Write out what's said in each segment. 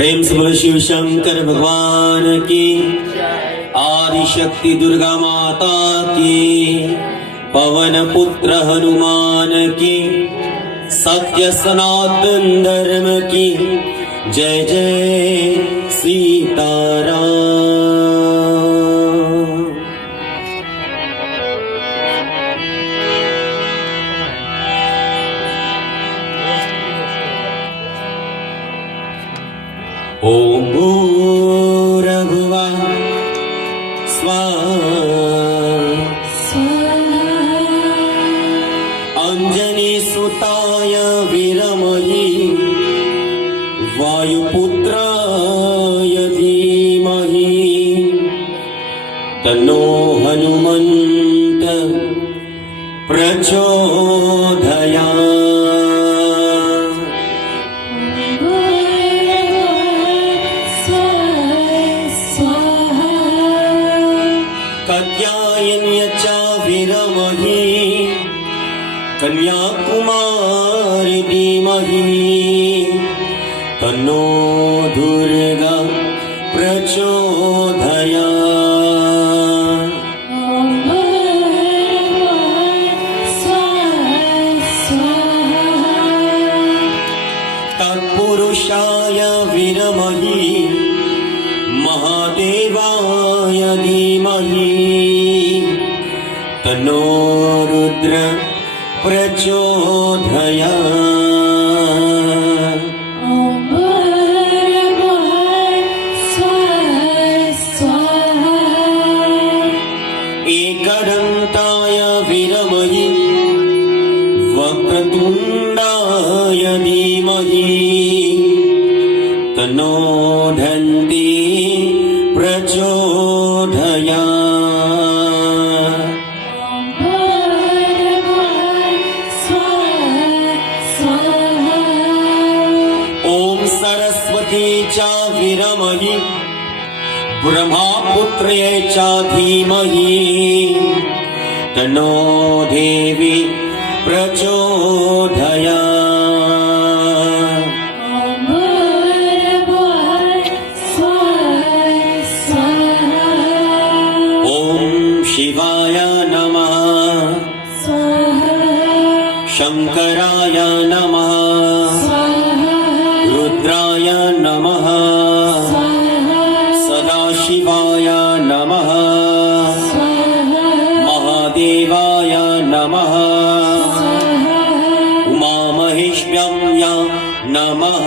प्रेम से बोलो शिव शंकर भगवान की, आदि शक्ति दुर्गा माता की, पवन पुत्र हनुमान की, सत्य सनातन धर्म की, जय जय सीताराम। ओम भूर्भुवः स्वः अंजनी सुताय विरमहि वायुपुत्राय धीमहि तन्नो हनुमन्त प्रचोदयात्। कत्यायन्यच्च विरमहि कन्याकुमारी धीमहि तन्नो दुर्गा प्रचोदयात्। तत्पुरुषाय विरमहि महादेवाय धीमहि तन्नो रुद्र प्रचोदयात्। एकदन्ताय विरमहि वक्रतुण्डाय धीमहि तन्नो दन्ती प्रचोदयात्। ओम सरस्वती च विरमहि ब्रह्मपुत्र्यै च धीमहि तन्नो देवी प्रचोदयात्। ओम शिवाय नमः, शंकराय नमः, रुद्राय नमः, सदाशिवाय नमः, महादेवाय नमः, उमामहेश्व्याय नमः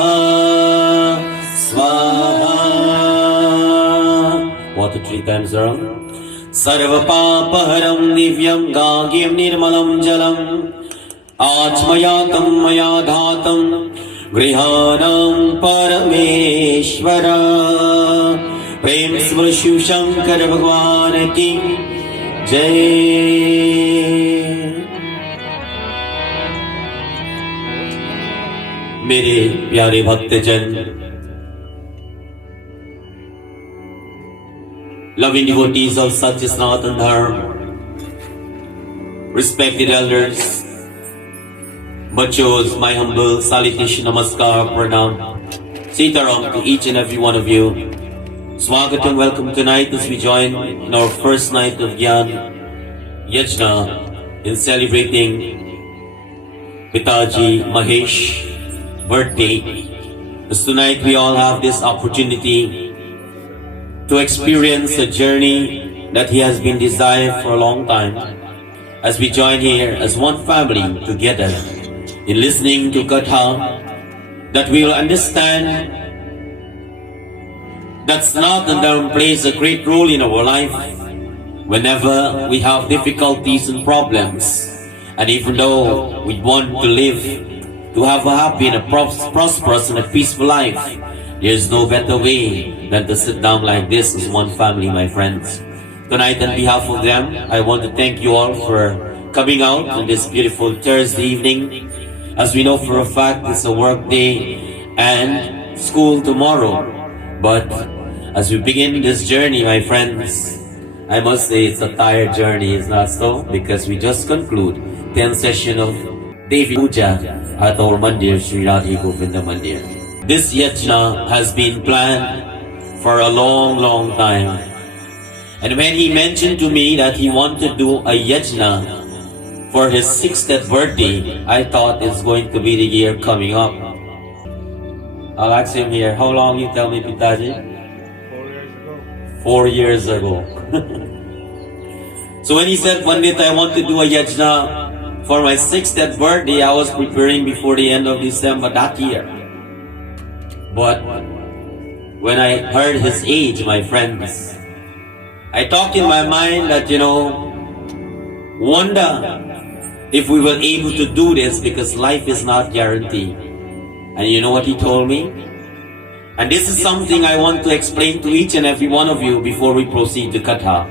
स्वाहा। Water 3 times around. सर्वपापहरं दिव्यं गाढ्यं निर्मलं जलम् आचमयातं मया धातं गृहाणां परमेश्वर। प्रेम से शिव शंकर भगवान की जय। मेरे प्यारे भक्तजन, loving devotees of Satya Sanatana Dharma, respected elders, bachos, my humble salutation, namaskar, pranam, sitaram to each and every one of you. Swagat and welcome tonight as we join in our first night of Gyaan, Yajna, in celebrating Pitaji Mahesh birthday. As tonight we all have this opportunity to experience a journey that he has been desired for a long time, as we join here as one family together in listening to Katha, that we will understand that Sanatana Dharma plays a great role in our life whenever we have difficulties and problems. And even though we want to live, to have a happy and a prosperous and a peaceful life, there is no better way than to sit down like this as one family, my friends. Tonight, on behalf of them, I want to thank you all for coming out on this beautiful Thursday evening. As we know for a fact, it's a work day and school tomorrow. But as we begin this journey, my friends, I must say it's a tired journey, is not so? Because we just conclude 10th session of Devi Puja at our Mandir, Sri Radhi Govinda Mandir. This yajna has been planned for a long, long time. And when he mentioned to me that he wanted to do a yajna for his 60th birthday, I thought it's going to be the year coming up. I'll ask him here, how long you tell me, Pitaji? 4 years ago. So when he said, Pandit, I want to do a yajna for my 60th birthday, I was preparing before the end of December that year. But when I heard his age, my friends, I thought in my mind that, wonder if we were able to do this, because life is not guaranteed. And you know what he told me? And this is something I want to explain to each and every one of you before we proceed to Katha.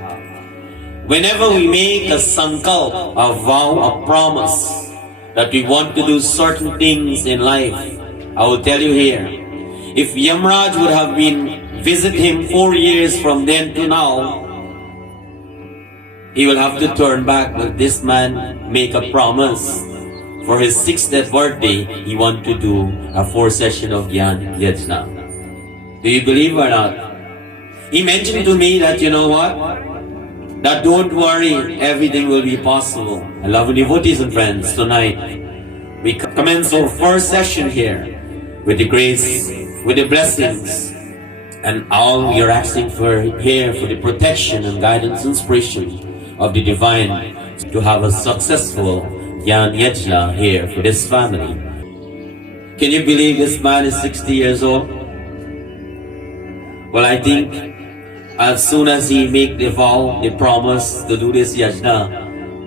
Whenever we make a sankalp, a vow, a promise that we want to do certain things in life, I will tell you here, if Yamraj would have been visit him 4 years from then to now, he will have to turn back. But this man make a promise for his 60th birthday. He want to do a 4 session of Gyaan Yajna. Do you believe or not? He mentioned to me that, you know what? That don't worry, everything will be possible. I love devotees and friends, tonight we commence our 1st session here with the grace, with the blessings, and all you're asking for here for the protection and guidance and inspiration of the divine to have a successful Gyaan Yajna here for this family. Can you believe this man is 60 years old? Well, I think as soon as he make the vow, the promise to do this Yajna,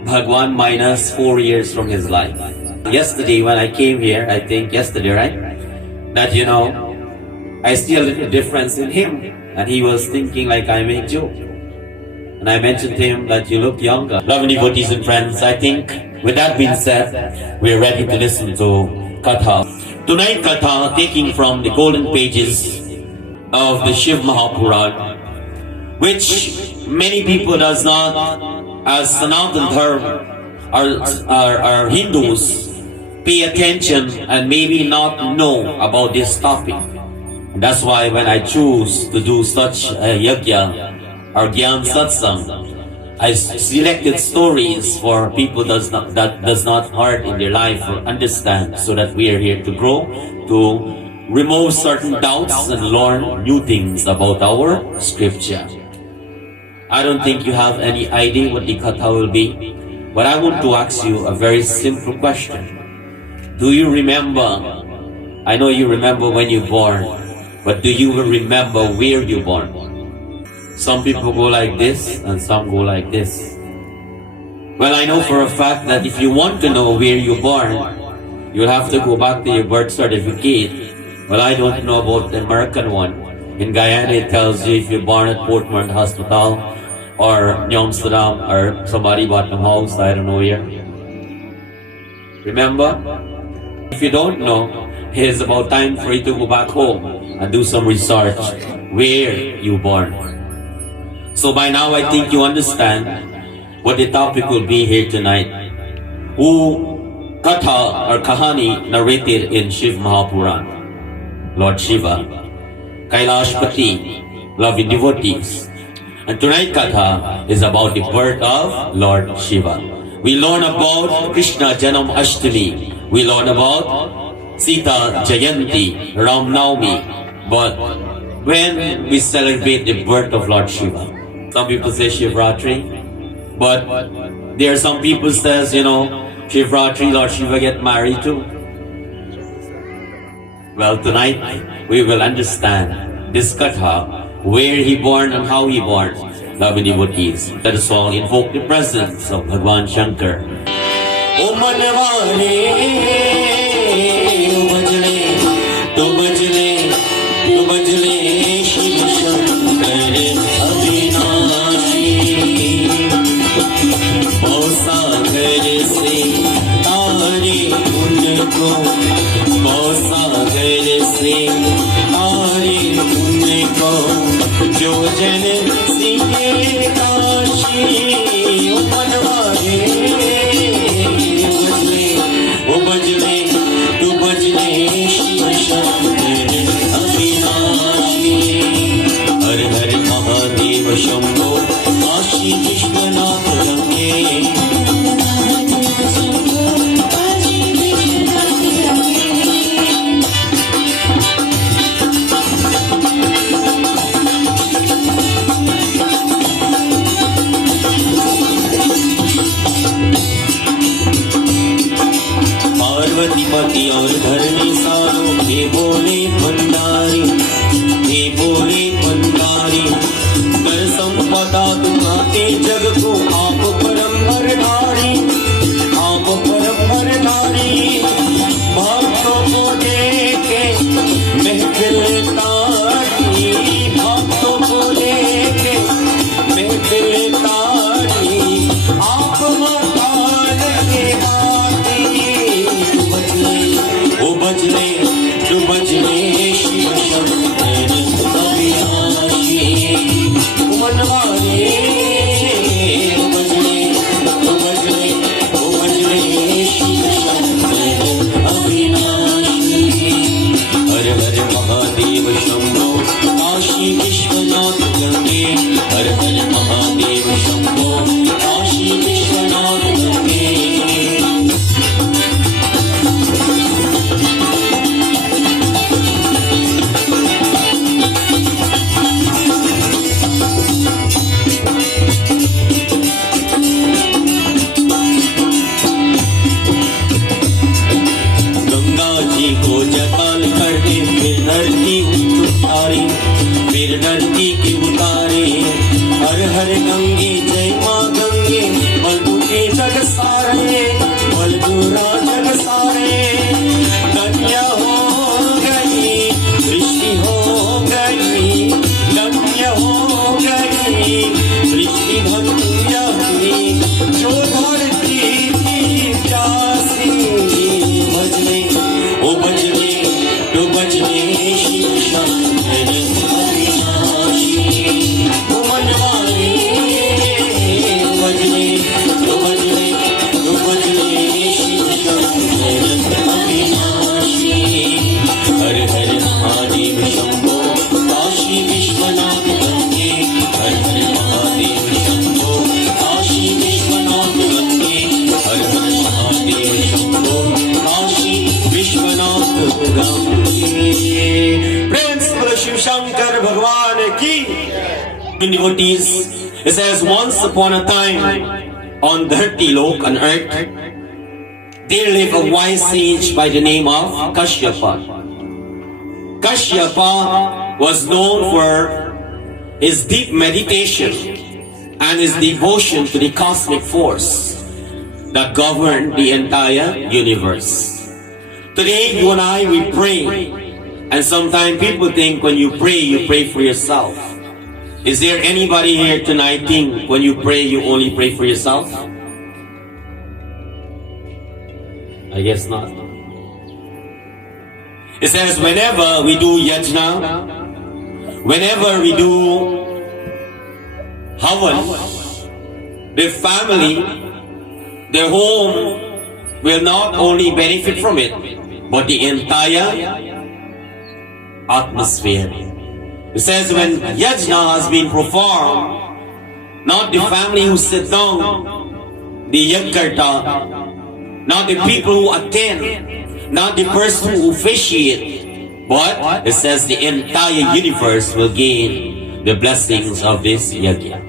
Bhagwan minus 4 years from his life. Yesterday when I came here, I think yesterday, right? That, I see a little difference in him. And he was thinking like I make joke. And I mentioned to him that you look younger. Loving devotees and friends, I think with that being said, we are ready to listen to Katha. Tonight Katha taking from the golden pages of the Shiv Mahapuran, which many people does not, as Sanatan Dharma, are Hindus, pay attention and maybe not know about this topic. And that's why when I choose to do such a yajna or Gyaan Satsang, I selected stories for people that does not hard in their life or understand, so that we are here to grow, to remove certain doubts and learn new things about our scripture. I don't think you have any idea what the katha will be, but I want to ask you a very simple question. Do you remember? I know you remember when you born, but do you remember where you born? Some people go like this and some go like this. Well, I know for a fact that if you want to know where you born, you'll have to go back to your birth certificate. Well, I don't know about the American one. In Gyaan, it tells you if you're born at Portman Hospital or New Amsterdam or somebody Bottom House, I don't know here. Remember? If you don't know, it's about time for you to go back home and do some research where you born. So by now, I think you understand what the topic will be here tonight. Who Katha or Kahani narrated in Shiv Mahapuran. Lord Shiva, Kailashpati, loving devotees. And tonight Katha is about the birth of Lord Shiva. We learn about Krishna Janam Ashtami. We learn about Sita Jayanti, Ram Navami. But when we celebrate the birth of Lord Shiva, some people say Shivratri, but there are some people says, Shivratri, Lord Shiva get married too. Well, tonight we will understand this katha, where he born and how he born. Loving devotees, let us all invoke the presence of Bhagwan Shankar. Om Manavare, Tu bajle, Shiv Shankar Avinashi. O Sagar se taare unko, सागर से आरे उनको जो जन सिए काशी मनवारे बजले ओ बजले तू बजले शिव शंकर शंभो काशी विश्वनाथ गंगे पार्वतीपति और धरणी सारो हे बोले भंडारी हे बोले भंडारी कर संपदा तुम्हारे जग को आप परम भरधारी आप परम भरधारी भक्तों को देखे महफिल तारी भक्तों को देखे महफिल तारी आप मकान के बजले तो बजले शिव शंकर अविनाशी मनवारे बजले तो बजले तो बजले शिव शंकर अविनाशी हर हर महादेव शंभो काशी विश्वनाथ गंगे हर हर महादेव शंभो काशी विश्वनाथ गंगे को जतन करके फिर धरती उतारे फिर धरती के उतारे हर हर गंगे जय माँ गंगे बलदूते जग सारे बलदूरा जग सारे कन्या हो गई सृष्टि हो गई कन्या हो गई सृष्टि धन्य हुई जो धरती की प्यासी भजने ओ बजले तो बजले शिव शंकर अविनाशी ओ मनवारे बजले तो बजले तो बजले शिव शंकर अविनाशी हर हर महादेव शंभो काशी विश्वनाथ गंगे हर हर महादेव शंभो काशी विश्वनाथ गंगे हर हर Mahadev Shambho Kashi Vishwanath Principal Shiv Shankar Bhagwan ki devotees, it says once upon a time on Dharti Lok on earth there lived a wise sage by the name of Kashyapa. Kashyapa was known for his deep meditation and his devotion to the cosmic force that governed the entire universe. Today, you and I, we pray. And sometimes people think when you pray for yourself. Is there anybody here tonight think when you only pray for yourself? I guess not. It says whenever we do Yajna, whenever we do Havan, the family, their home will not only benefit from it, but the entire atmosphere. It says when Yajna has been performed, not the family who sit down, the Yajkarta, not the people who attend, not the person who officiate, but it says the entire universe will gain the blessings of this Yajna.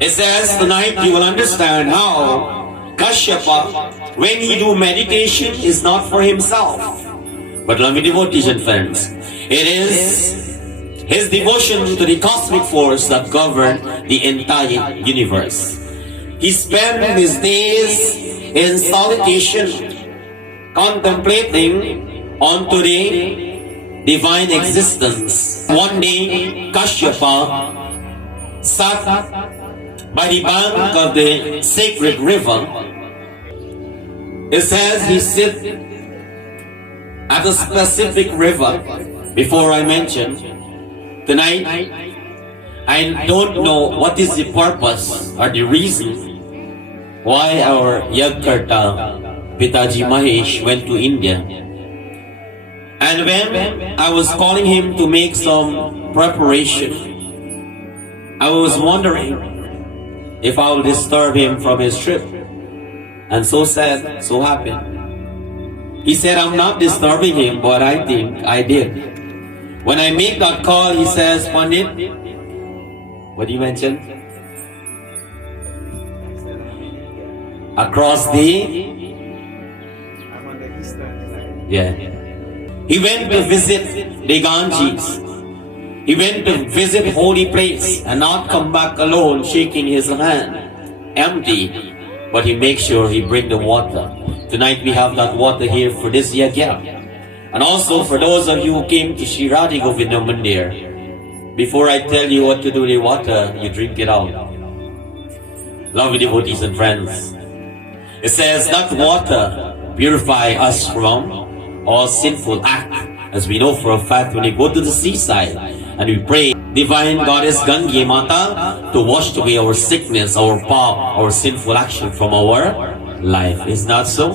It says tonight you will understand how Kashyapa, when he do meditation, is not for himself, but loving devotees and friends. It is his devotion to the cosmic force that governs the entire universe. He spent his days in solitude, contemplating onto the divine existence. One day, Kashyapa sat by the bank of the sacred river. It says he sit at a specific river. Before I mention, tonight, I don't know what is the purpose or the reason why our Yajna Pitaji Mahesh went to India. And when I was calling him to make some preparation, I was wondering if I will disturb him from his trip. And so said, so happened. He said, I'm not disturbing him, but I think I did. When I make that call, he says, Pandit, what do you mention? Across the... Yeah. He went to visit the Ganges. He went to visit holy place and not come back alone shaking his hand, empty. But he makes sure he bring the water. Tonight we have that water here for this Yajna. And also for those of you who came to Shiradi Govinda Mandir, before I tell you what to do with the water, you drink it out. Lovely devotees and friends. It says that water purify us from all sinful act. As we know for a fact, when we go to the seaside and we pray, Divine Goddess Gange Mata to wash away our sickness, our pop, our sinful action from our life. Is not so?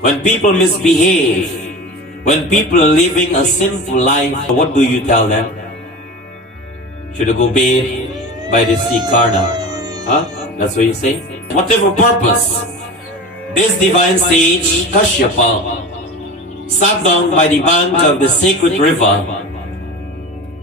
When people misbehave, when people are living a sinful life, what do you tell them? Should I go bathe by the sea Karna? Huh? That's what you say? Whatever purpose, this divine sage, Kashyapa, sat down by the bank of the sacred river,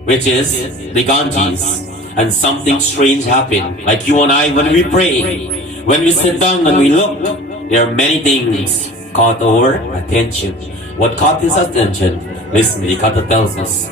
which is the Ganges, and something strange happened. Like you and I, when we pray, when we sit down and we look, there are many things caught our attention. What caught his attention? Listen, the Kata tells us.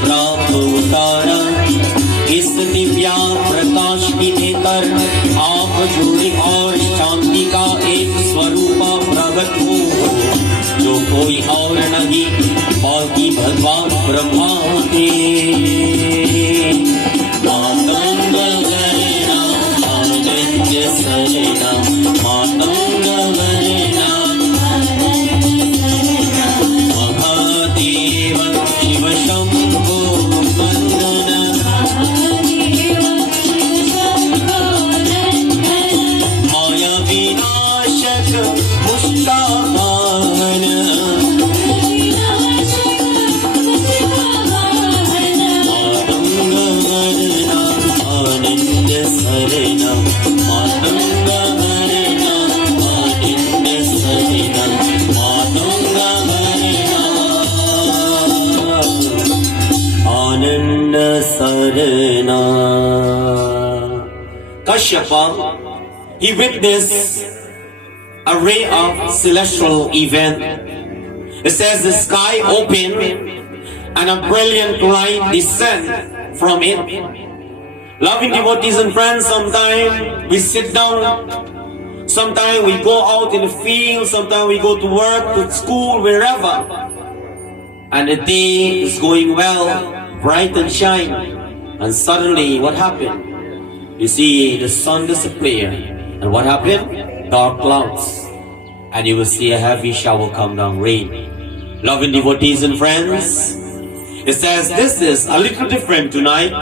प्राप्त उतारा इस दिव्या प्रकाश की नेतर आप जोड़े और शांति का एक स्वरूप प्रकट हो जो कोई और नहीं बाकी भगवान ब्रह्मा थे मातंग गणना आनंद सजना मातंग गणना महादेव शिव शंभो माया विनाशक मुस्तान मातंग गणना आनंद सरना मातंग गणना आनंद Sarna Matang Anand Sarana. Kashyapa, he witnessed a ray of celestial event. It says the sky opened and a brilliant light descend from it. Loving devotees and friends, sometimes we sit down, sometimes we go out in the field, sometimes we go to work, to school, wherever. And the day is going well, bright and shine. And suddenly, what happened? You see the sun disappear. And what happened? Dark clouds. And you will see a heavy shower come down, rain. Loving devotees and friends, it says this is a little different tonight.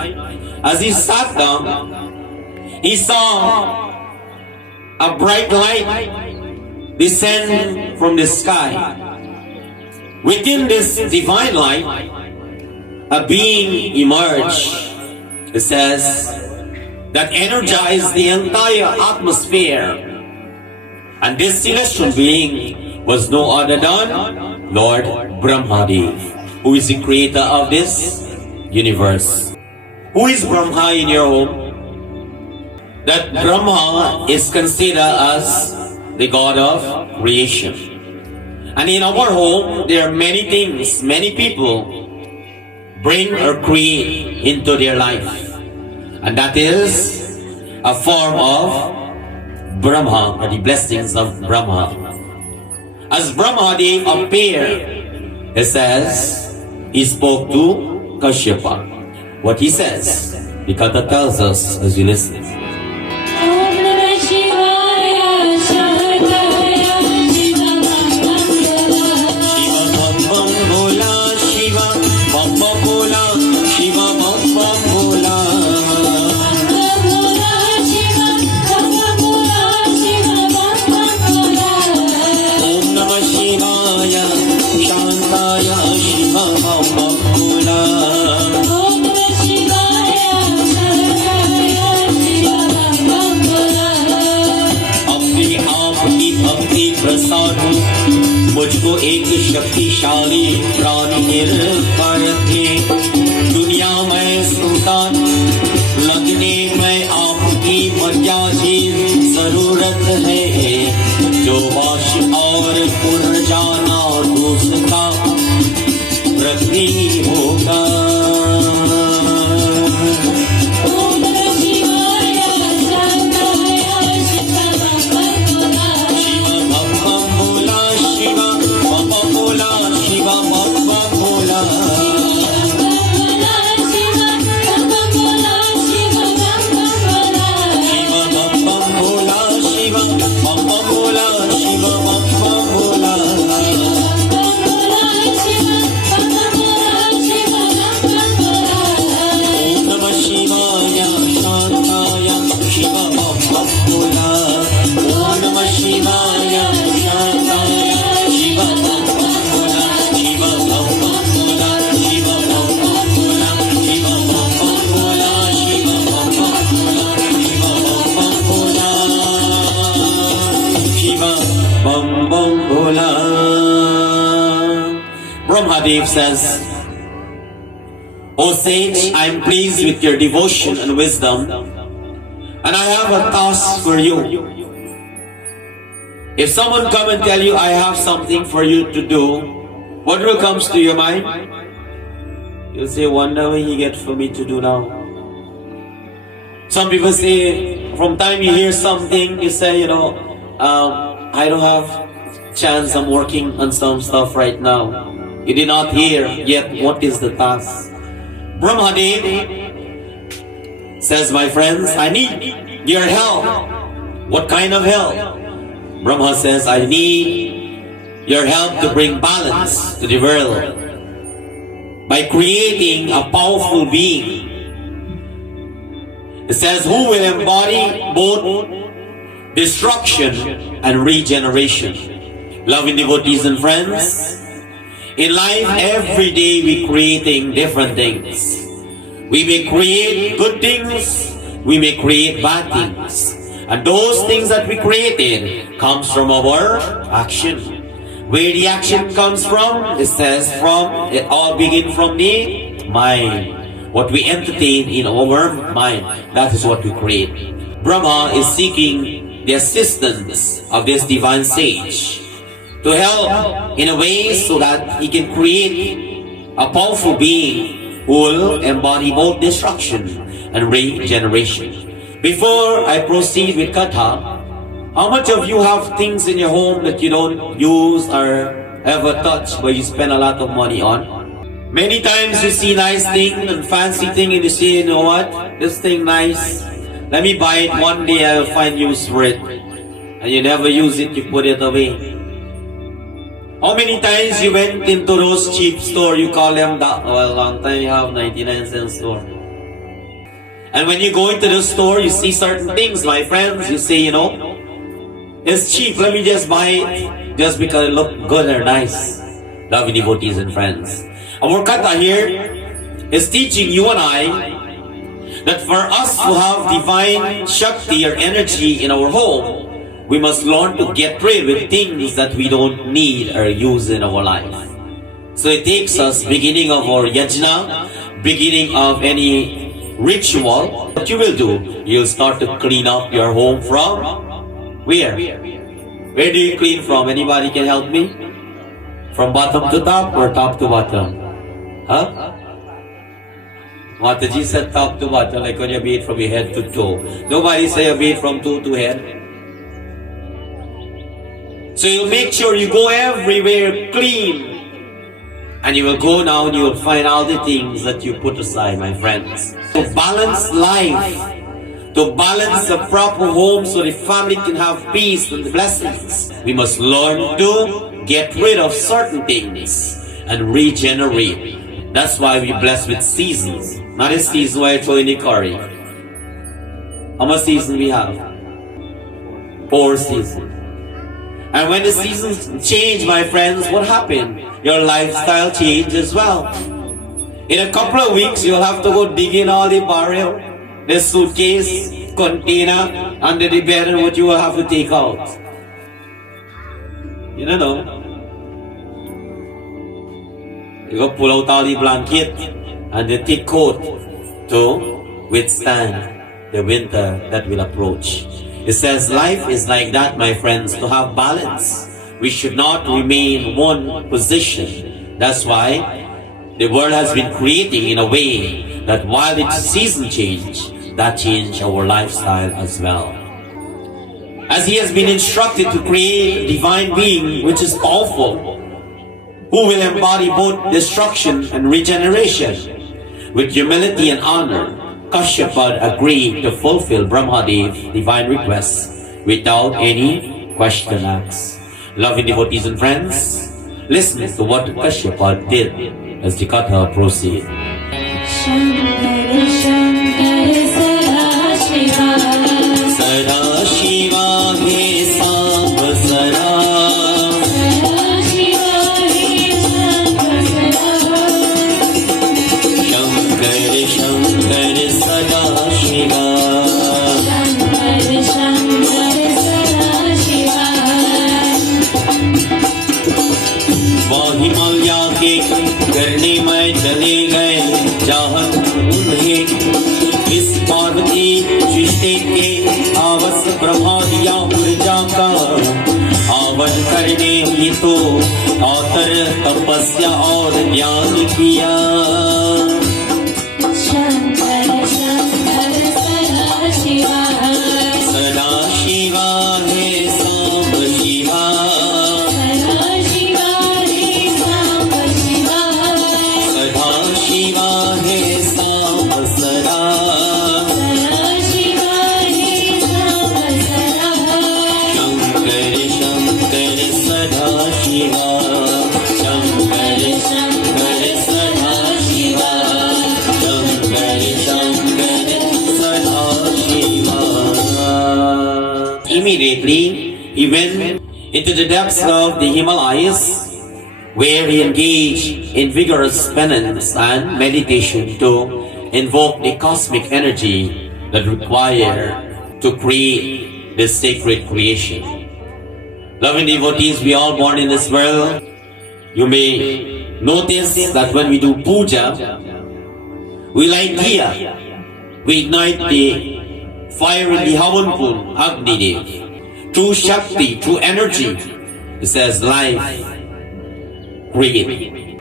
As he sat down, he saw a bright light descend from the sky. Within this divine light, a being emerged. It says that energized the entire atmosphere. And this celestial being was no other than Lord Brahmadev, who is the creator of this universe. Who is Brahma in your home? That Brahma is considered as the God of creation. And in our home, there are many things, many people bring or create into their life. And that is a form of Brahma, or the blessings of Brahma. As Brahma Dev appeared, it says, he spoke to Kashyapa. What he says, the Katha tells us as you listen. मुझको एक शक्तिशाली प्राणी निर्भर थे दुनिया में सुल्तान लगने में आपकी मर्यादी जरूरत है जो वाश और पुनर्जाना उसका वृद्धि होगा Brahmadev says, O sage, I am pleased with your devotion and wisdom, and I have a task for you. If someone come and tell you, I have something for you to do, what will come to your mind? You'll say, wonder what he get for me to do now. Some people say, from time you hear something, you say, I don't have chance, I'm working on some stuff right now. You did not hear yet what is the task. Brahmadev says, my friends, I need your help. What kind of help? Brahma says, I need your help to bring balance to the world by creating a powerful being. It says, who will embody both destruction and regeneration. Loving devotees and friends, in life, every day we creating different things. We may create good things, we may create bad things. And those things that we created comes from our action. Where the action comes from, it says it all begins from the mind. What we entertain in our mind, that is what we create. Brahma is seeking the assistance of this divine sage to help in a way so that he can create a powerful being who will embody both destruction and regeneration. Before I proceed with Katha, how much of you have things in your home that you don't use or ever touch but you spend a lot of money on? Many times you see nice thing and fancy thing and you say, you know what, this thing nice, let me buy it, one day I'll find use for it. And you never use it, you put it away. How many times you went into those cheap store, you call them that, well, long time you have 99-cent store. And when you go into the store, you see certain things, my friends, you say, it's cheap, let me just buy it, just because it look good or nice. Loving devotees and friends. Our Katha here is teaching you and I that for us to have divine Shakti or energy in our home, we must learn to get rid of things that we don't need or use in our life. So it takes us beginning of our Yajna, beginning of any ritual. What you will do, you'll start to clean up your home from where? Where do you clean from? Anybody can help me? From bottom to top or top to bottom? Huh? Pitaji said top to bottom, like when you beat from your head to toe. Nobody say you beat from toe to head. So you make sure you go everywhere clean. And you will go now and you will find all the things that you put aside, my friends. To balance life, to balance a proper home so the family can have peace and blessings, we must learn to get rid of certain things and regenerate. That's why we bless with seasons. Not a season where I throw in the curry. How much season we have? 4 seasons. And when the seasons change, my friends, what happened? Your lifestyle change as well. In a couple of weeks, you'll have to go dig in all the barrel, the suitcase, container, under the bed, and what you will have to take out. You don't know. You go pull out all the blanket and the thick coat to withstand the winter that will approach. It says life is like that, my friends, to have balance. We should not remain in one position. That's why the world has been creating in a way that while its season change, that change our lifestyle as well. As he has been instructed to create a divine being which is powerful, who will embody both destruction and regeneration. With humility and honor, Kashyapa agreed to fulfill Brahmadev's divine request without any question asked. Loving devotees and friends, listen to what Kashyapa did as the Katha proceeds. Sada Shiva he Samba Sada. करने में चले गए चाहत उन्हें इस पार्वती सृष्टि के आवस ब्रह्मा दिया ऊर्जा का आवन करने ही तो आतर तपस्या और ज्ञान किया सदा शिवा है Samba Shiva Immediately, he went into the depths of the Himalayas, where he engaged in vigorous penance and meditation to invoke the cosmic energy that required to create this sacred creation. Loving devotees, we all born in this world. You may notice that when we do puja, we light diya, we ignite the fire in the Havan pool, Agni Dev. True Shakti, true energy, it says life, create.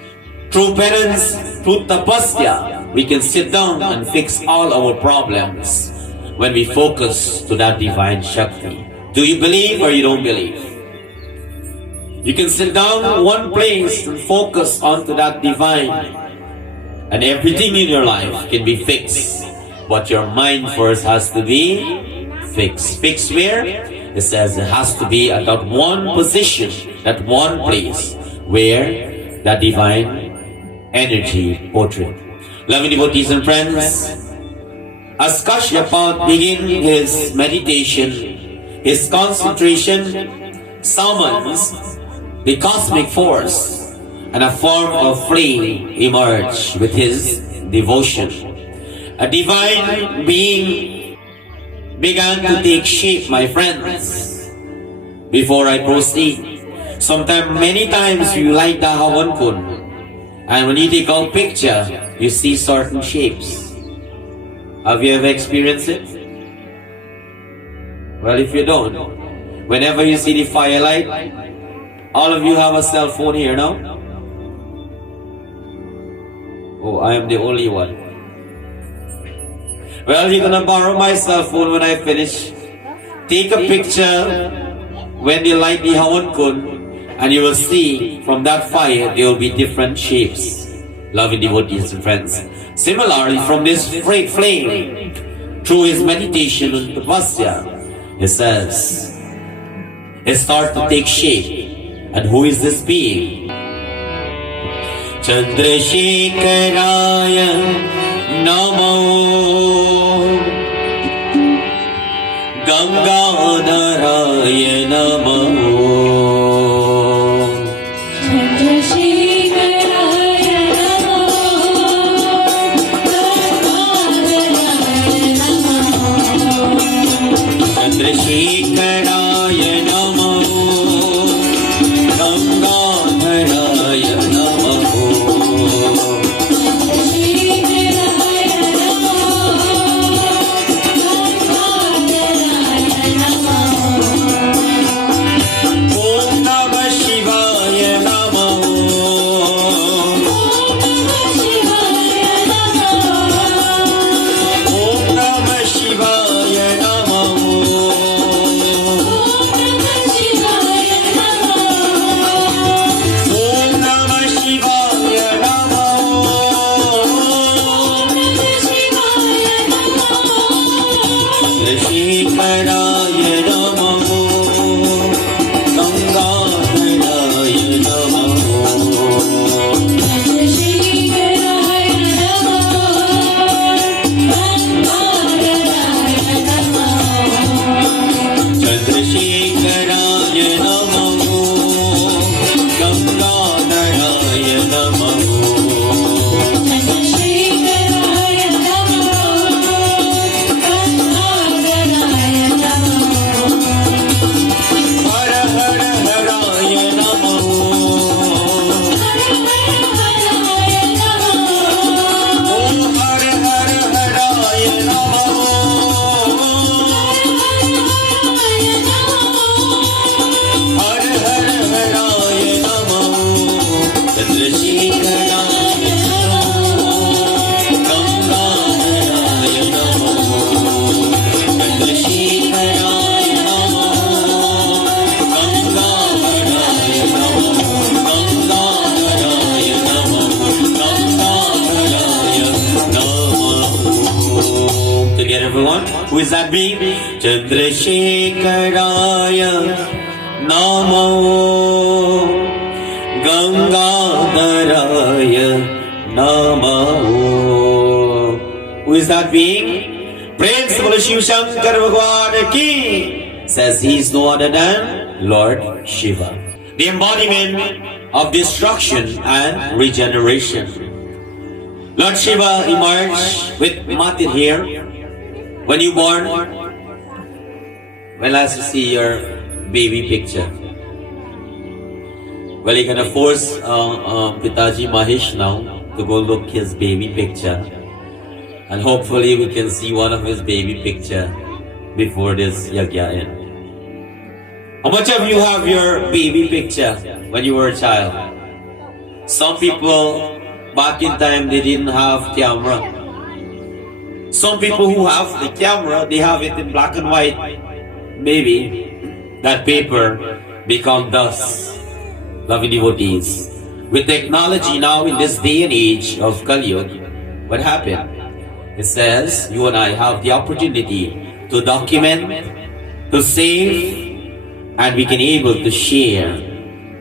True penance, true tapasya, we can sit down and fix all our problems when we focus to that divine Shakti. Do you believe or you don't believe? You can sit down in one place and focus onto that divine, and everything in your life can be fixed. But your mind first has to be fixed. Fixed where? It says it has to be at that one position, that one place where that divine energy portrayed. Loving devotees and friends, as Kashyapa began his meditation, his concentration summons the cosmic force, and a form of flame emerged with his devotion. A divine being began to take shape, my friends. Before I proceed, many times you light the Havan Kund, and when you take out picture, you see certain shapes. Have you ever experienced it? Well, if you don't, whenever you see the firelight, All of you have a cell phone here now? Oh, I am the only one. Well, you're gonna borrow my cell phone when I finish. Take a picture when they light the Hawan Kun, and you will see from that fire there will be different shapes. Loving devotees and friends. Similarly, from this flame, through his meditation on tapasya, it says, it starts to take shape. And who is this being? Chandrasekharaya Namo Gangadharaya Namo Chandrasekharaya Namo Gangadharaya Namo Chandrasekharaya Namo Gangadharaya Namo Who is that being? Chandrasekharaya Namo Gangadharaya Namo. Who is that being? Praise Bolo Shiv Shankar Bhagwan ki. Says he is no other than Lord Shiva, the embodiment of destruction and regeneration. Lord Shiva emerged with matted hair. When you born, well, as you see your baby picture. Well, you're gonna force Pitaji Mahesh now to go look his baby picture, and hopefully we can see one of his baby picture before this Yajna end. How much of you have your baby picture when you were a child? Some people back in time they didn't have camera. Some people who have the camera, they have it in black and white. Maybe that paper become dust. Loving devotees. With technology now in this day and age of Kali Yuga, what happened? It says you and I have the opportunity to document, to save, and we can able to share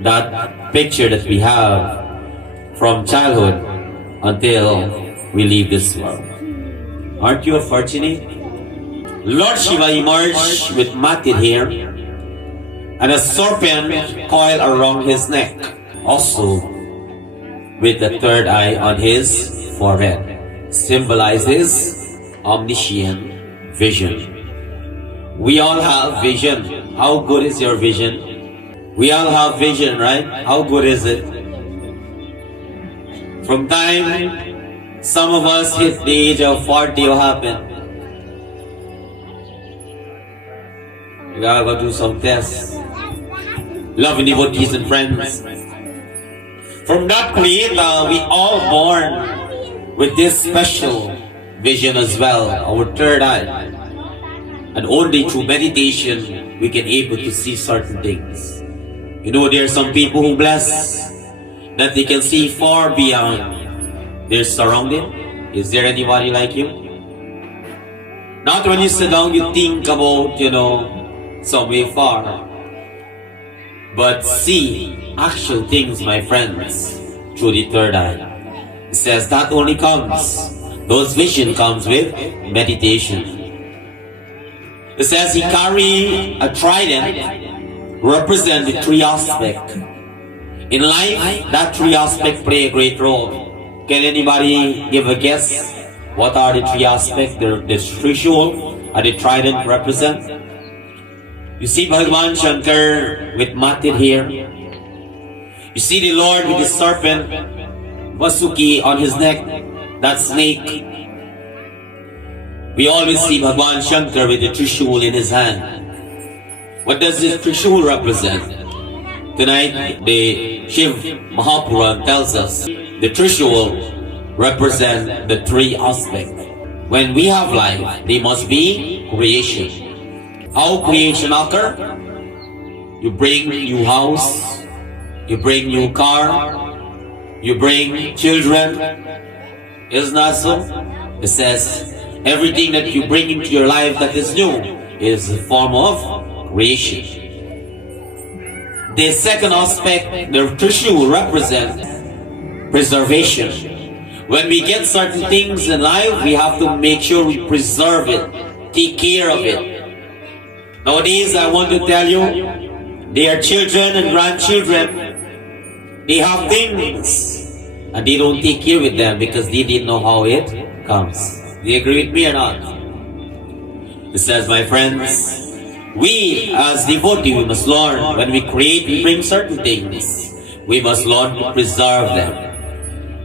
that picture that we have from childhood until we leave this world. Aren't you fortunate? Lord Shiva emerged with matted hair and a serpent coiled around his neck, also with the third eye on his forehead, symbolizes omniscient vision. We all have vision. How good is your vision? We all have vision, right? How good is it? From time some of us hit the age of 40, what happened? You gotta go do some tests. loving devotees and friends. From that Creator, we all born with this special vision as well, our third eye. And only through meditation, we can able to see certain things. You know, there are some people who bless that they can see far beyond their surrounding. Is there anybody like you? Not when you sit down, you think about, somewhere far. But see actual things, my friends, through the third eye. It says that only comes, those vision comes with meditation. It says he carry a trident, represent the three aspects. In life, that three aspects play a great role. Can anybody give a guess? What are the three aspects? The Trishul and the trident represent? You see Bhagavan Shankar with matted hair. You see the Lord with the serpent, Vasuki on his neck, that snake. We always see Bhagavan Shankar with the Trishul in his hand. What does this Trishul represent? Tonight, the Shiv Mahapuran tells us the Trishul represent the three aspects. When we have life, they must be creation. How creation occur? You bring new house, you bring new car, you bring children. Isn't that so? It says everything that you bring into your life that is new is a form of creation. The second aspect, the Trishul represent preservation. When we get certain things in life, we have to make sure we preserve it, take care of it. Nowadays, I want to tell you, their children and grandchildren, they have things, and they don't take care with them because they didn't know how it comes. Do you agree with me or not? It says, my friends, we as devotees, we must learn, when we create, we bring certain things, we must learn to preserve them.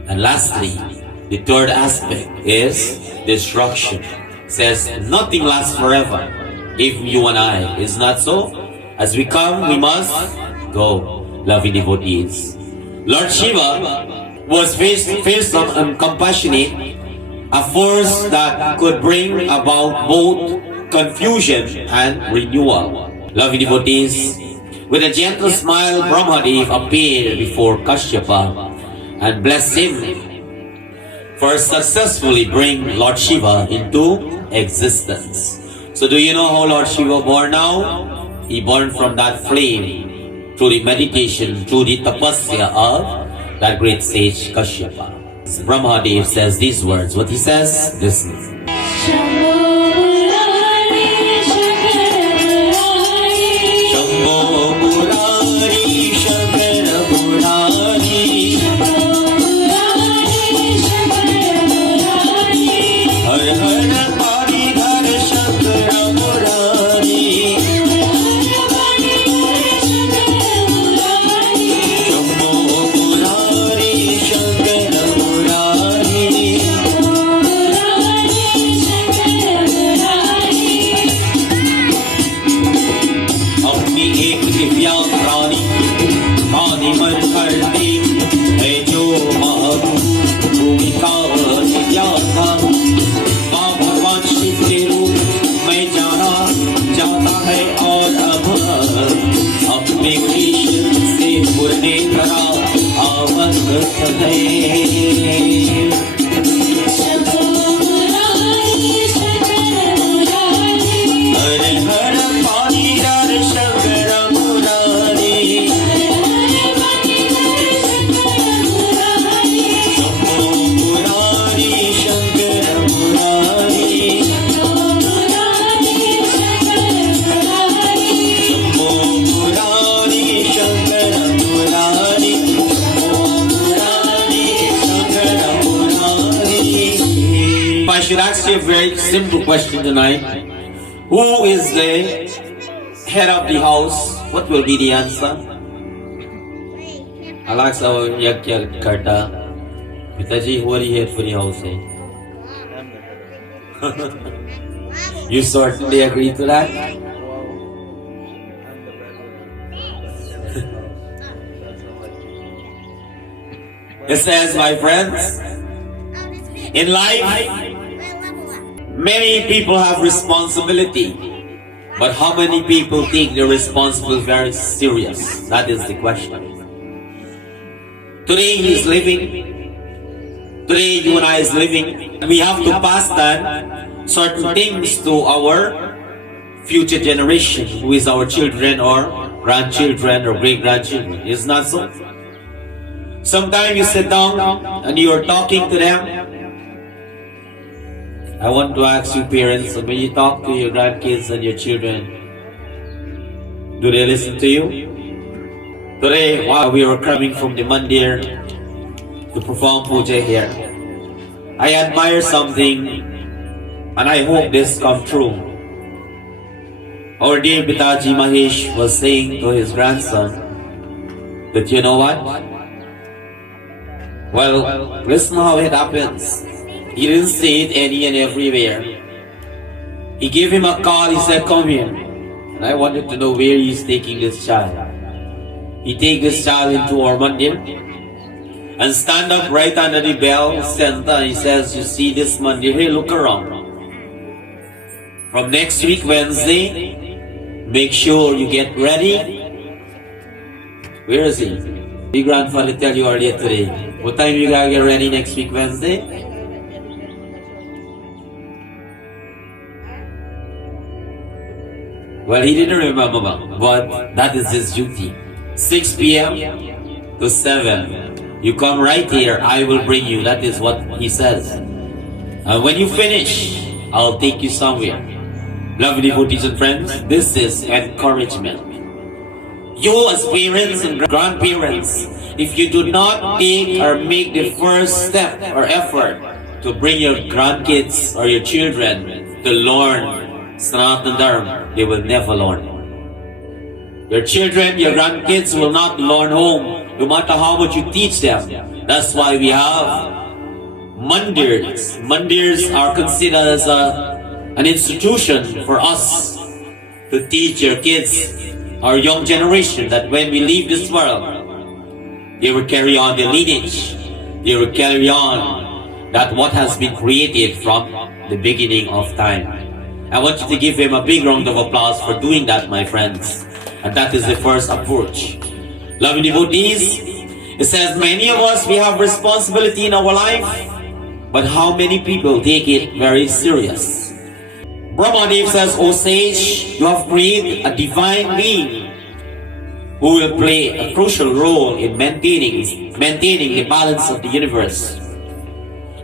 And lastly, the third aspect is destruction. It says, nothing lasts forever. If you and I, is not so? As we come, we must go, loving devotees. Lord Shiva was fearsome and compassionate, a force that could bring about both confusion and renewal. Loving devotees, with a gentle smile, Brahmadev appeared before Kashyapa and blessed him for successfully bring Lord Shiva into existence. So do you know how Lord Shiva born now? He born from that flame, through the meditation, through the tapasya of that great sage Kashyapa. Brahmadev says these words. What he says? Listen. I should ask you a very simple question tonight. Who is the head of the house? What will be the answer? Alexa Yajna Karta. Pitaji, who are the head for the house? You certainly agree to that? It says, my friends, in life, many people have responsibility, but how many people take the responsibility very serious? That is the question. Today he is living. Today you and I is living. We have to pass on certain things to our future generation, who is our children or grandchildren or great-grandchildren. It's not so. Sometimes you sit down and you are talking to them. I want to ask you parents, when you talk to your grandkids and your children, do they listen to you? Today, while we were coming from the mandir to perform puja here, I admire something and I hope this come true. Our dear Pitaji Mahesh was saying to his grandson that, you know what? Well, listen how it happens. He didn't say it any and everywhere. He gave him a call, he said, come here. And I wanted to know where he's taking this child. He take this child into our mandir and stand up right under the bell center and he says, you see this mandir here, look around. From next week, Wednesday, make sure you get ready. Where is he? Your grandfather tell you earlier today. What time you gotta get ready next week, Wednesday? Well, he didn't remember, but that is his duty. 6 p.m. to 7. You come right here, I will bring you. That is what he says. And when you finish, I'll take you somewhere. Lovely devotees and friends, this is encouragement. You as parents and grandparents, if you do not take or make the first step or effort to bring your grandkids or your children to learn Sanatana Dharma, they will never learn. Your children, your grandkids will not learn home, no matter how much you teach them. That's why we have mandirs. Mandirs are considered as an institution for us to teach your kids, our young generation, that when we leave this world, they will carry on the lineage. They will carry on that what has been created from the beginning of time. I want you to give him a big round of applause for doing that, my friends. And that is the first approach. Loving devotees, it says many of us, we have responsibility in our life, but how many people take it very serious? Brahmadev says, O sage, you have created a divine being who will play a crucial role in maintaining the balance of the universe.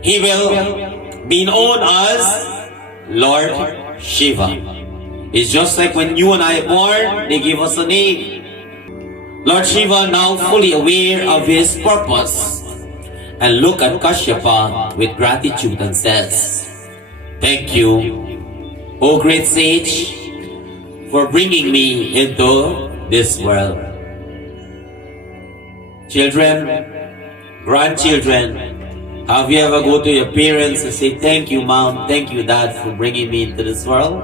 He will be known as Lord Shiva. It's just like when you and I are born, they give us a name. Lord Shiva, now fully aware of his purpose, and look at Kashyapa with gratitude and says, thank you, O great sage, for bringing me into this world. Children, grandchildren, have you ever go to your parents and say, thank you mom, thank you dad for bringing me into this world?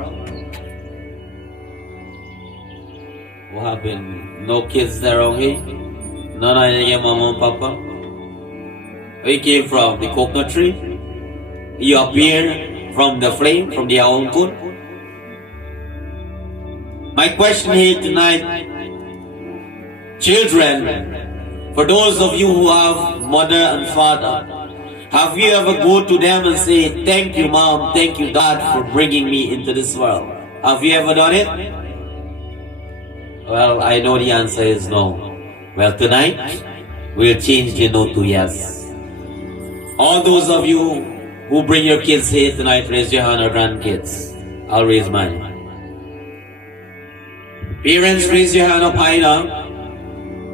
What happened? No kids there around here? None of your mama and papa? Where you came from? The coconut tree? You appear from the flame, from the Aonkun? My question here tonight, children, for those of you who have mother and father, have you ever go to them and say, thank you mom, thank you dad for bringing me into this world? Have you ever done it? Well, I know the answer is no. Well, tonight, we'll change the no to yes. All those of you who bring your kids here tonight, raise your hand, or grandkids. I'll raise mine. Parents, raise your hand up high now.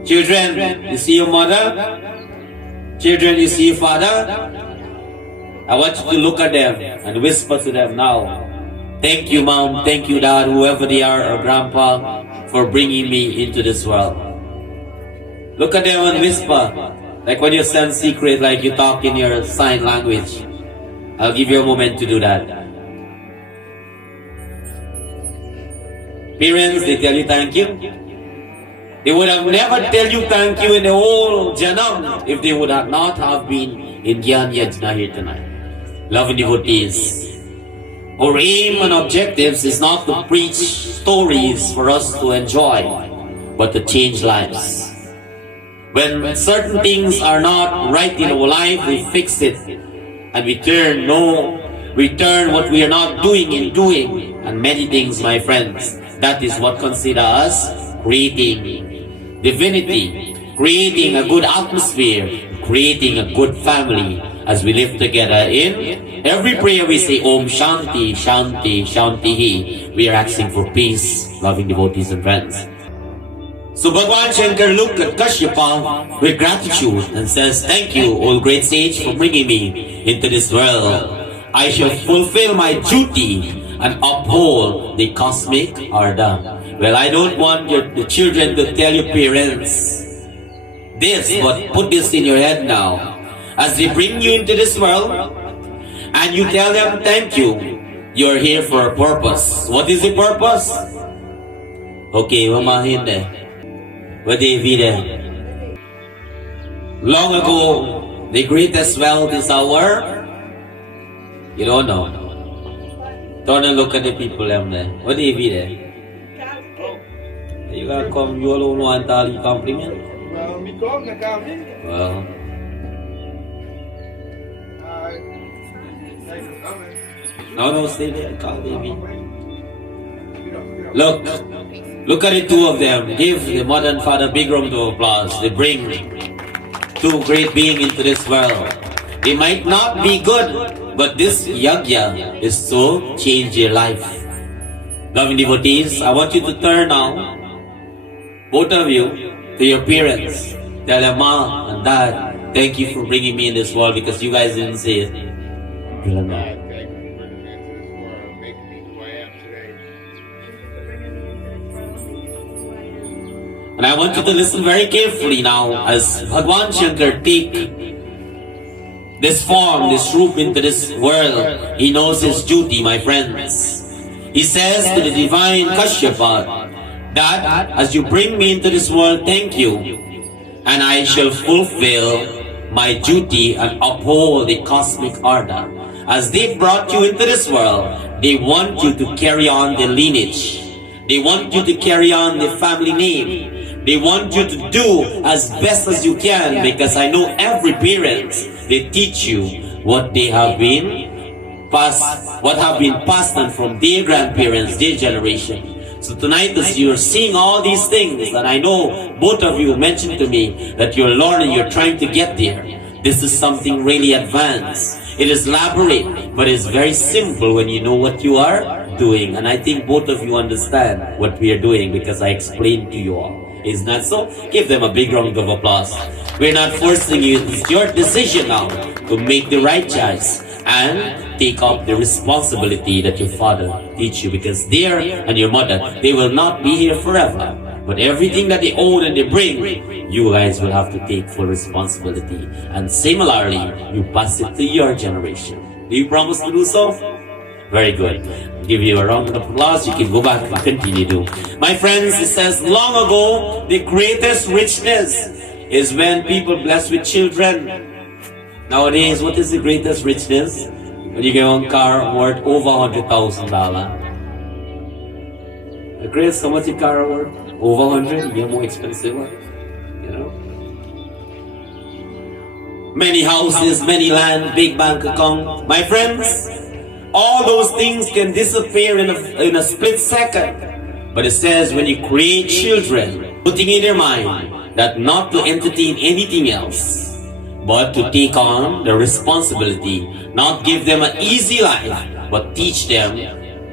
Children, you see your mother? Children, you see your father? I want you to look at them and whisper to them now. Thank you, mom. Thank you, dad, whoever they are, or grandpa, for bringing me into this world. Look at them and whisper, like when you send secret, like you talk in your sign language. I'll give you a moment to do that. Parents, they tell you thank you. They would have never tell you thank you in the whole Janam if they would have not have been in Gyaan Yajna here tonight. Loving devotees, our aim and objectives is not to preach stories for us to enjoy, but to change lives. When certain things are not right in our life, we fix it and we turn what we are not doing in doing. And many things, my friends, that is what consider us creating divinity, creating a good atmosphere, creating a good family as we live together. In every prayer we say Om Shanti, Shanti, Shanti. We are asking for peace, loving devotees and friends. So Bhagwan Shankar looked at Kashyapa with gratitude and says, thank you, O great sage, for bringing me into this world. I shall fulfill my duty and uphold the cosmic order. Well, I don't want the children to tell your parents this, but put this in your head now. As they bring you into this world, and you tell them thank you, you're here for a purpose. What is the purpose? Okay, mamahin eh. What do you there? Long ago, the greatest wealth is our... You don't know. Turn and look at the people them there. What do you there? You gotta come, you alone want to compliment? Well... No, stay there. Call baby. Look at the two of them. Give the mother and father a big round of applause. They bring two great beings into this world. They might not be good, but this yajna is to change your life. Loving devotees, I want you to turn now, both of you, to your parents. Tell them, Ma and Dad, thank you for bringing me in this world because you guys didn't say it. And I want you to listen very carefully now as Bhagwan Shankar take this form, this roop into this world. He knows his duty, my friends. He says to the divine Kashyapa that as you bring me into this world, thank you, and I shall fulfill my duty and uphold the cosmic order. As they brought you into this world, they want you to carry on the lineage. They want you to carry on the family name. They want you to do as best as you can, because I know every parent, they teach you what they have been passed on from their grandparents, their generation. So tonight as you're seeing all these things, and I know both of you mentioned to me that you're learning, you're trying to get there. This is something really advanced. It is elaborate, but it's very simple when you know what you are doing. And I think both of you understand what we are doing because I explained to you all. Is not so? Give them a big round of applause. We're not forcing you. It's your decision now to make the right choice and take up the responsibility that your father teach you, because they and your mother, they will not be here forever. But everything that they own and they bring, you guys will have to take full responsibility. And similarly, you pass it to your generation. Do you promise to do so? Very good. Give you a round of applause. You can go back and continue to. My friends, it says, long ago, the greatest richness is when people blessed with children. Nowadays, what is the greatest richness? When you get one car worth over $100,000. Chris, how much is car worth? Over 100? You get more expensive one. You know? Many houses, many land, big bank account. My friends, all those things can disappear in a split second. But it says when you create children, putting in their mind that not to entertain anything else, but to take on the responsibility, not give them an easy life, but teach them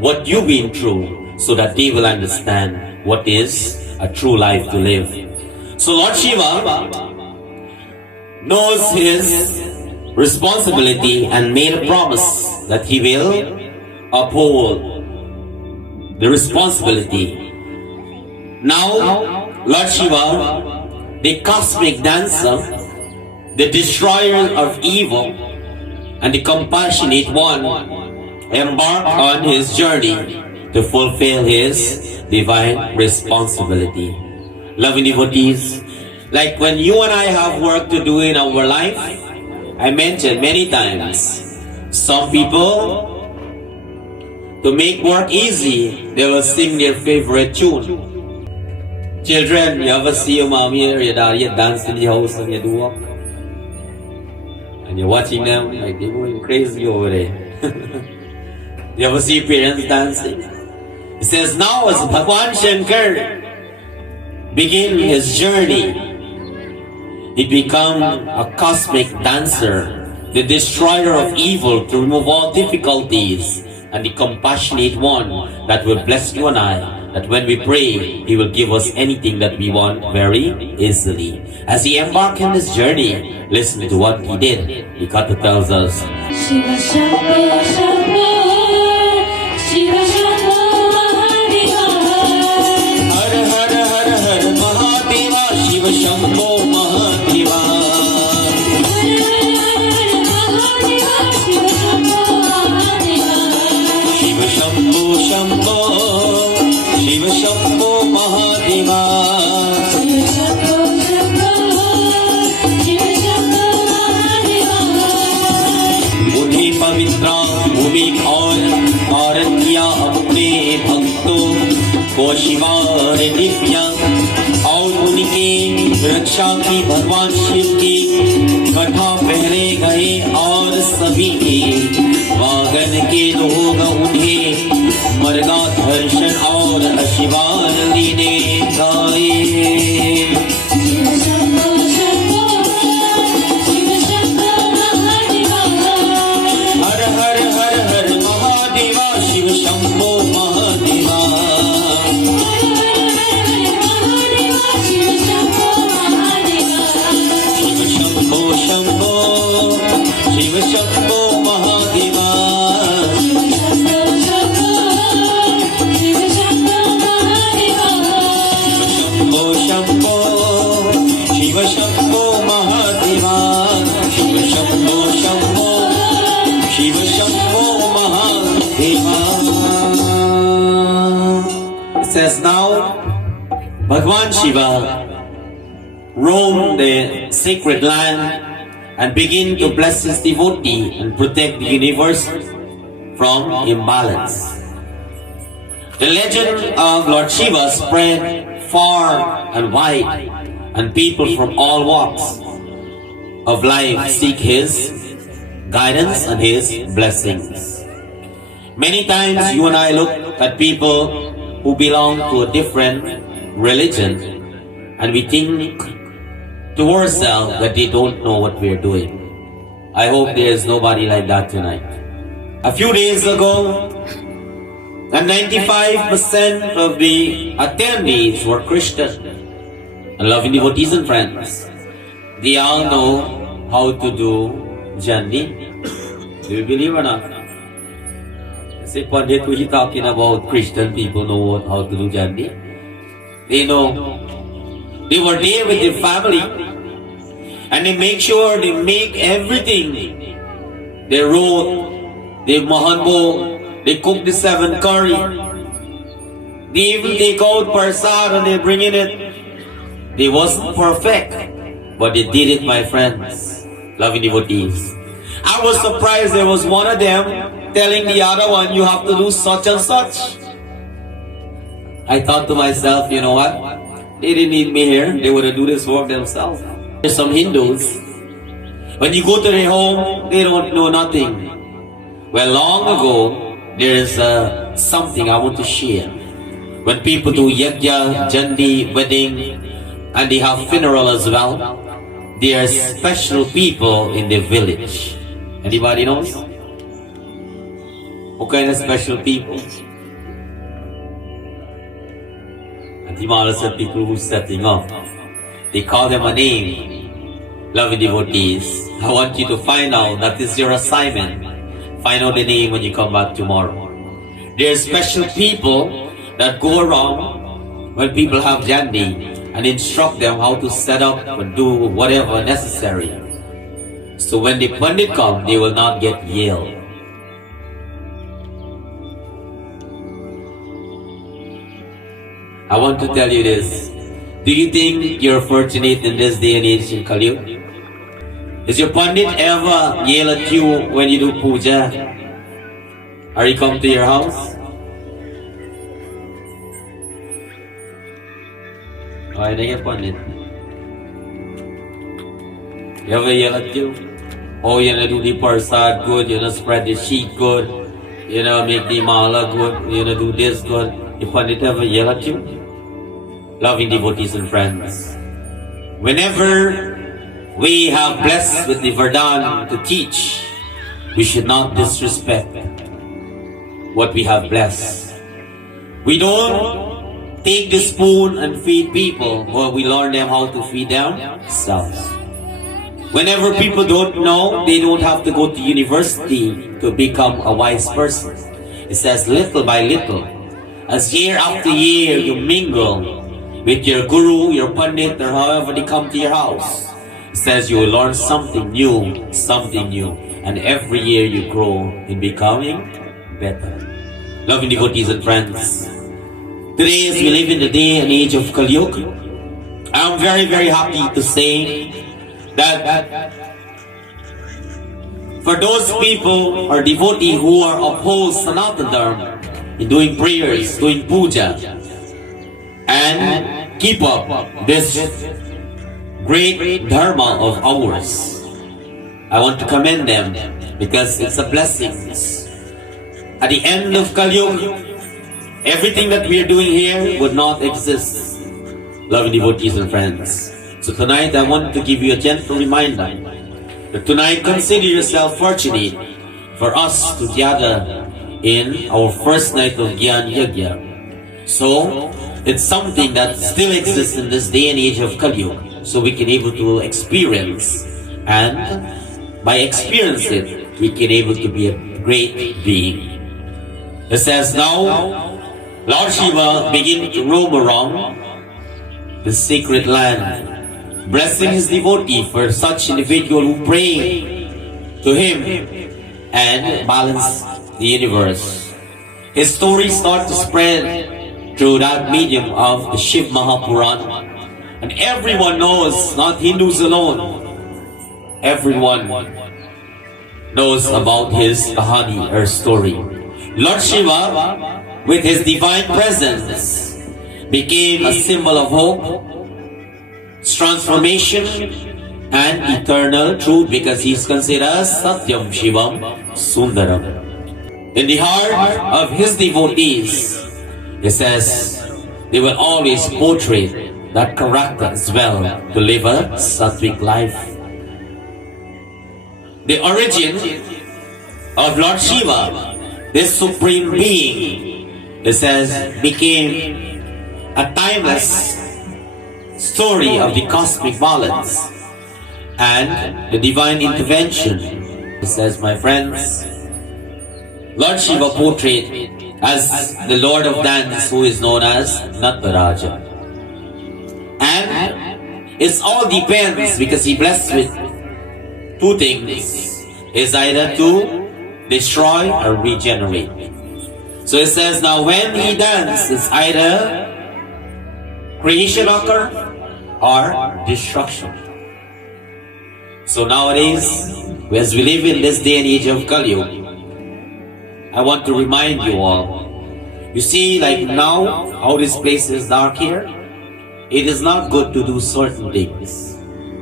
what you've been through so that they will understand what is a true life to live. So Lord Shiva knows his responsibility and made a promise that he will uphold the responsibility. Now, Lord Shiva, the cosmic dancer, the destroyer of evil, and the compassionate one, embarked on his journey to fulfill his divine responsibility. loving devotees, like when you and I have work to do in our life, I mentioned many times, some people, to make work easy, they will sing their favorite tune. Children, you ever see your mommy or your daddy dance in the house and you do up? And you're watching them like they're going crazy over there. You ever see parents dancing? It says now as Bhagwan Shankar begin his journey, he become a cosmic dancer, the destroyer of evil to remove all difficulties, and the compassionate one that will bless you and I, that when we pray, he will give us anything that we want very easily. As he embarked on this journey, listen to what he did. The Katha tells us, Shiva Shambho Shambho, Shiva Shambho Mahadeva. Har Har Har Har Mahadeva, Shiva Shambho Mahadeva. Shiva Shambho Mahadeva. Shiva Shambho Shambho, Shiva Shambho Mahadeva. Shiva Shambho Shambho, Shiva Shambho Mahadeva. उन्हीं पवित्रा भूमि और किया अपने भक्तों को शिवा ने दिव्या, और उनकी रक्षा की भगवान शिव की कथा पहले गए, और सभी वागन के लोग उन्हें मरगा दर्शन और शिवानंदी ने गाए। Shiva Shambho Shambho, Shiva Shambho Mahadeva. Her her her her Mahadeva, Shiv Shambho Mahadeva. Shiva Shambho Mahadeva. Shiv Shambho Shambho, Shiv Shambho Mahadeva. Shiva Shambho Shambho, Shiva Shambho Mahadeva. Shambho Shambho, Shiv Shambho Mahadeva. Shiv Shambho Shambho, Shiv Shambho Mahadeva. It says now, Bhagwan Shiva roamed the sacred land and begin to bless his devotee and protect the universe from imbalance. The legend of Lord Shiva spread far and wide, and people from all walks of life seek his guidance and his blessings. Many times you and I look at people who belong to a different religion and we think to ourselves that they don't know what we're doing. I hope there is nobody like that tonight. A few days ago, and 95% of the attendees were Christian and loving devotees and friends. They all know how to do Jandi. Do you believe or not? Say, Pandit, who you talking about? Christian people know how to do Jandi. They know. They were there with their family and they make sure they make everything. They wrote, they mahanbo, they cook the 7 curry. They even take out prasad and they bring in it. They wasn't perfect, but they did it, my friends, loving devotees. I was surprised there was one of them telling the other one, you have to do such and such. I thought to myself, you know what? They didn't need me here. They would have do this work themselves. There's some Hindus, when you go to their home, they don't know nothing. Well, long ago, there is something I want to share. When people do yajna, jandi, wedding, and they have funeral as well, there are special people in the village. Anybody knows? What kind of special people? And the are people who are setting up. They call them a name. Loving devotees, I want you to find out that is your assignment. Find out the name when you come back tomorrow. There are special people that go around when people have jandi and instruct them how to set up and do whatever necessary. So when the Pandit come, they will not get yelled. I want to tell you this. Do you think you're fortunate in this day and age in Kali? Is your Pandit ever yell at you when you do puja? Or he come to your house? Okay, na yung Pandit. You ever yell at you? Oh, you know, do the parsad good, you know, spread the sheet good, you know, make the mala good, you know, do this good. Your Pandit ever yell at you? Loving devotees and friends, whenever we have blessed with the Vardhan to teach, we should not disrespect what we have blessed. We don't take the spoon and feed people, but we learn them how to feed themselves. Whenever people don't know, they don't have to go to university to become a wise person. It says little by little, as year after year you mingle with your guru, your pandit, or however they come to your house. It says you will learn something new, and every year you grow in becoming better. Loving devotees and friends, today as we live in the day and age of Kali Yuga, I'm very, very happy to say that for those people or devotees who are opposed to Sanatana Dharma in doing prayers, doing puja, and keep up this great dharma of ours, I want to commend them because it's a blessing. At the end of Kali Yuga, everything that we are doing here would not exist. Loving devotees and friends, so tonight I want to give you a gentle reminder that tonight consider yourself fortunate for us to gather in our first night of Gyaan Yajna. So it's something that still exists in this day and age of Kali Yuga, so we can able to experience, and by experiencing it, we can able to be a great being. It says now, Lord Shiva began to roam around the sacred land, blessing his devotee for such individual who pray to him and balance the universe. His story starts to spread through that medium of the Shiv Mahapurana, and everyone knows, not Hindus alone, everyone knows about his kahani or story. Lord Shiva, with his divine presence, became a symbol of hope, transformation, and eternal truth because he is considered as Satyam Shivam Sundaram. In the heart of his devotees, it says they will always portray that character as well to live a sattvic life. The origin of Lord Shiva, this supreme being, it says, became a timeless story of the cosmic balance and the divine intervention. It says, my friends, Lord Shiva portrayed as the Lord of Dance, who is known as Nataraja. And it all depends because he blessed with two things. Is either to destroy or regenerate. So it says now when he dances, it's either creation occur or destruction. So nowadays, as we live in this day and age of Kali Yuga, I want to remind you all, you see like now how this place is dark here, it is not good to do certain things.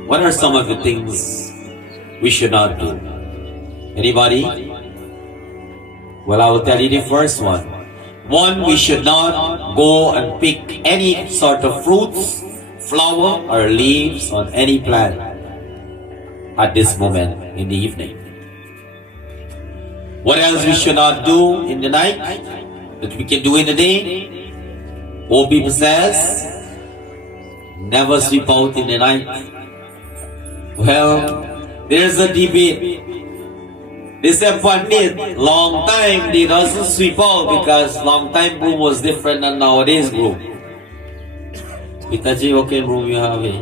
What are some of the things we should not do? Anybody? Well, I will tell you the first one. One, we should not go and pick any sort of fruits, flower or leaves on any plant at this moment in the evening. What else we should not do in the night that we can do in the day? Old people says, never sleep out in the night. Well, there's a debate. They said Pandit, long time they doesn't sweep out because long time broom was different than nowadays broom. Pitaji, what kind of broom you have eh?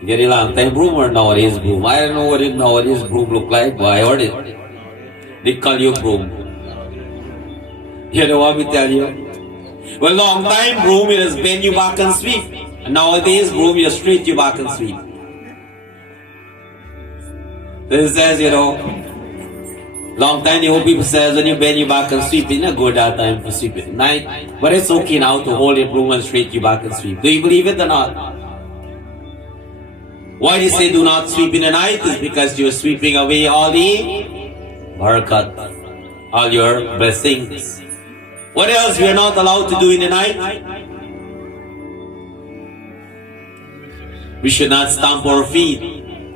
You get a long time broom or nowadays broom? I don't know what it nowadays broom look like, but I heard it. They call you broom. You know what we tell you? Well, long time, broom, it has bend you back and sweep. And nowadays, broom, you straight you back and sweep. This says, long time the old people says when you bend you back and sweep, it's not good that time for sweeping at night. But it's okay now to hold your broom and straight you back and sweep. Do you believe it or not? Why they say do not sweep in the night is because you're sweeping away all the barakat, all your blessings. What else we are not allowed to do in the night? We should not stamp our feet,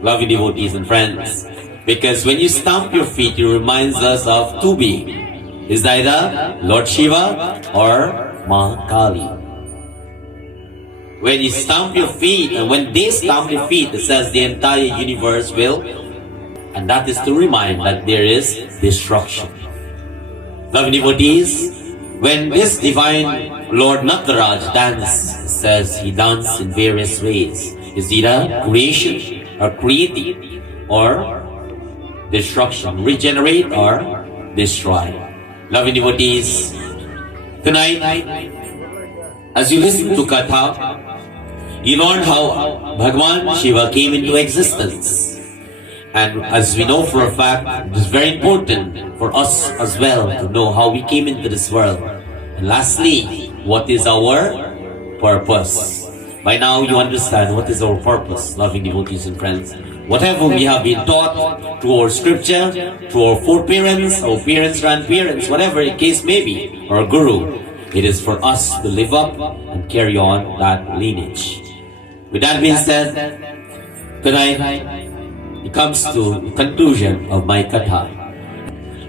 loving devotees and friends. Because when you stamp your feet, it reminds us of two beings. It's either Lord Shiva or Ma Kali. When you stamp your feet, and when they stamp their feet, it says the entire universe will. And that is to remind that there is destruction. Loving devotees, when this divine Lord Nataraj dances, it says he dances in various ways. It's either creation or creating or destruction, regenerate or destroy. Loving devotees, tonight, as you listen to Katha, you learn how Bhagwan Shiva came into existence. And as we know for a fact, it is very important for us as well to know how we came into this world. And lastly, what is our purpose? By now you understand what is our purpose, loving devotees and friends. Whatever we have been taught through our scripture, through our foreparents, our parents, grandparents, whatever the case may be, or guru, it is for us to live up and carry on that lineage. With that being said, tonight it comes to the conclusion of my katha.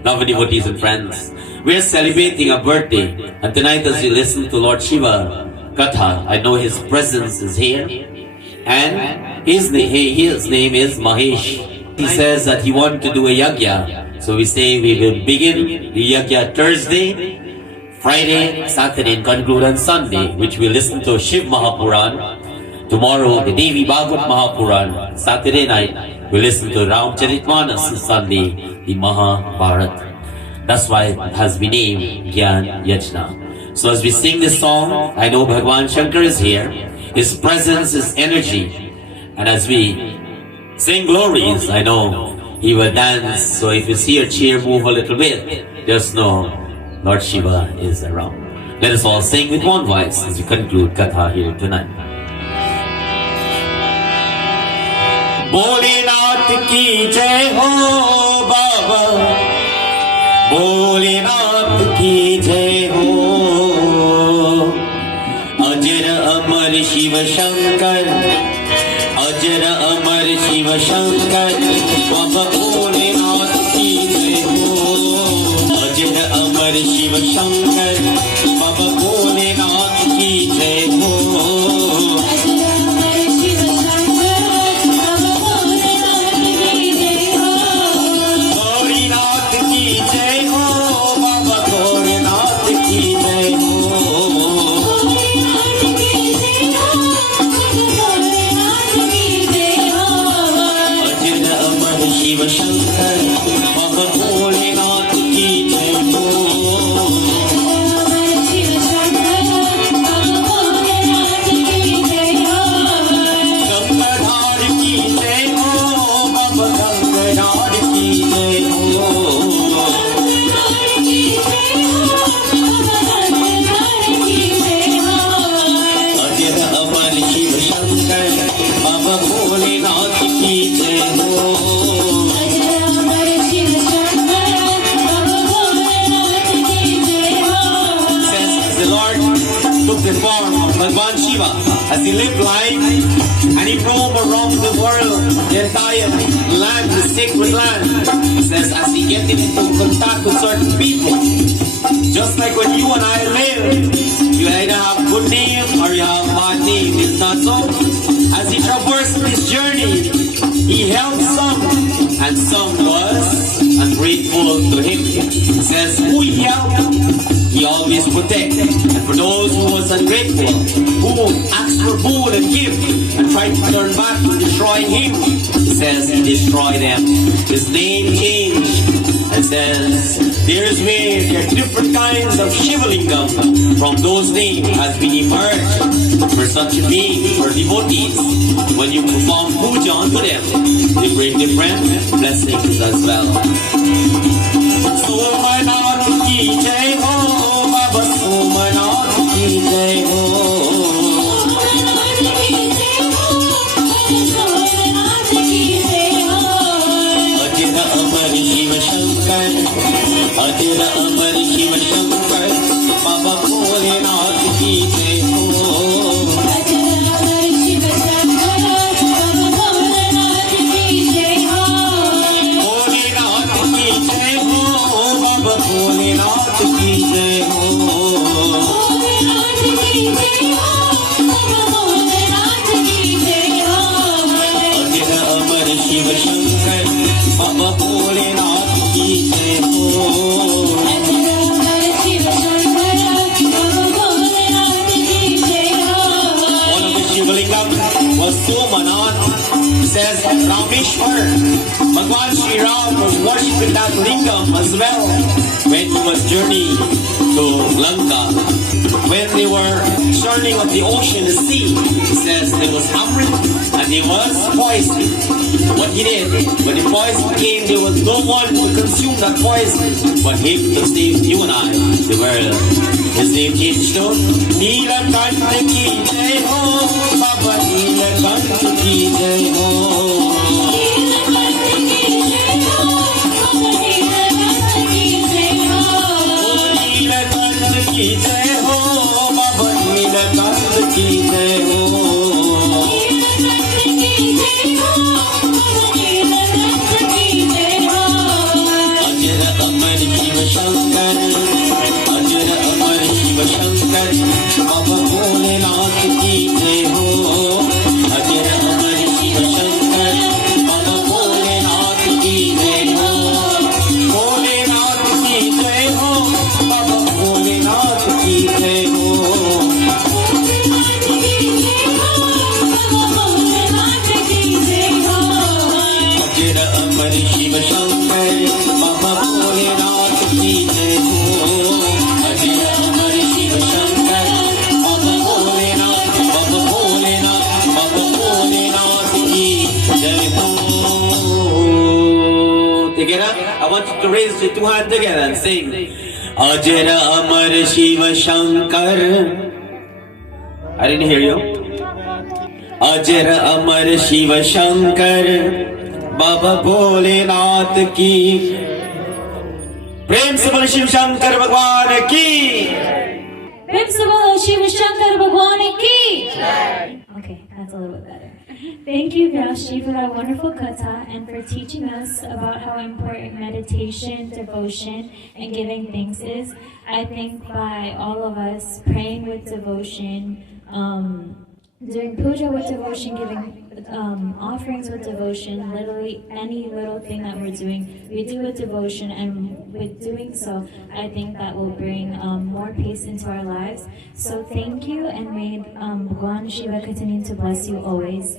Loving devotees and friends, we are celebrating a birthday, and tonight as you listen to Lord Shiva katha, I know his presence is here, and his name is Mahesh. He says that he wanted to do a yajna, so we say we will begin the yajna Thursday, Friday, Saturday, and conclude on Sunday, which we listen to Shiv Mahapuran. Tomorrow, the Devi Bhagavad Mahapuran. Saturday night, we listen to Ramcharitmanas, and Sunday, the Mahabharata. That's why it has been named Gyaan Yajna. So as we sing this song, I know Bhagwan Shankar is here. His presence is energy. And as we sing glories, I know he will dance. So if you see a chair move a little bit, just know Lord Shiva is around. Let us all sing with one voice as we conclude Katha here tonight. Bholenath की जय हो बाबा, भोलेनाथ की जय हो। अजर अमर शिव शंकर, अजर अमर शिव शंकर, बाबा भोलेनाथ की जय हो। अजर अमर शिव शंकर, बाबा भोलेनाथ की जय हो। Bhagwan Shiva, as he lived life and he roamed around the world, the entire land, the sacred land, says as he gets into contact with certain people, just like when you and I live, you either have good name or you have bad name. It's not so. As he traversed this journey, he helped some, and some was ungrateful to him. He says, who he helped, he always protect. And for those who was ungrateful, who asked for food and gift and tried to turn back to destroying him, he says he destroyed them. His name changed and says there's where there are different kinds of Shivalingam. From those names has been emerged for such a being, for devotees. When you perform puja unto them, they bring different blessings as well. Somanath ki jai ho, Baba Somanath ki jai ho. Ajira Amar Shiva Shankar, Ajira Amar Shiva Shankar, Baba Bholenath ki jai ho. Bholenath ki jai ho, Baba Bholenath ki jai ho. Ajira Amar Shiva Shankar, Baba Bholenath ki jai ho. One of the Shivalingam was Somanath. Says Rameshwar. Bhagwan Sri Ram was worshipping that lingam as well when he was journeying to Lanka. When they were churning of the ocean, the sea, he says there was Amrit and there was poison. What he did, when the poison came, there was no one to consume that poison but him to save you and I, the world. His name changed to Neelakanta ki jai ho, Baba Neelakanta ki jai ho. Neelakanta ki jai ho, Baba Neelakanta ki jai ho. Ajira Amar Shiva Shankar, Ajira Amar Shiva Shankar, Baba Bholenath ki jai ho. Ajira Amar Shiva Shankar, Baba Bholenath ki jai ho. Bholenath ki jai ho, Baba Bholenath ki jai ho. Ajira Amar Shiva Shankar, Baba Bholenath ki jai ho. Ajira Amar Shiva Shankar, Baba Bholenath, Baba Bholenath, Baba Bholenath ki jai ho. Together, I want you to raise your two hands together and sing. Ajira Amar Shiva Shankar. I didn't hear you. Ajira Amar Shiva Shankar, Baba Bholenath ki. प्रेम से बोले शिव शंकर भगवान की. प्रेम से बोलो शिव शंकर भगवान की. Okay, that's a little bit better. Thank you, Vyashi, for that wonderful katha and for teaching us about how important meditation, devotion, and giving thanks is. I think by all of us praying with devotion, doing puja with devotion, giving offerings with devotion, literally any little thing that we're doing, we do with devotion, and with doing so, I think that will bring more peace into our lives. So thank you, and may Bhagwan Shiva continue to bless you always.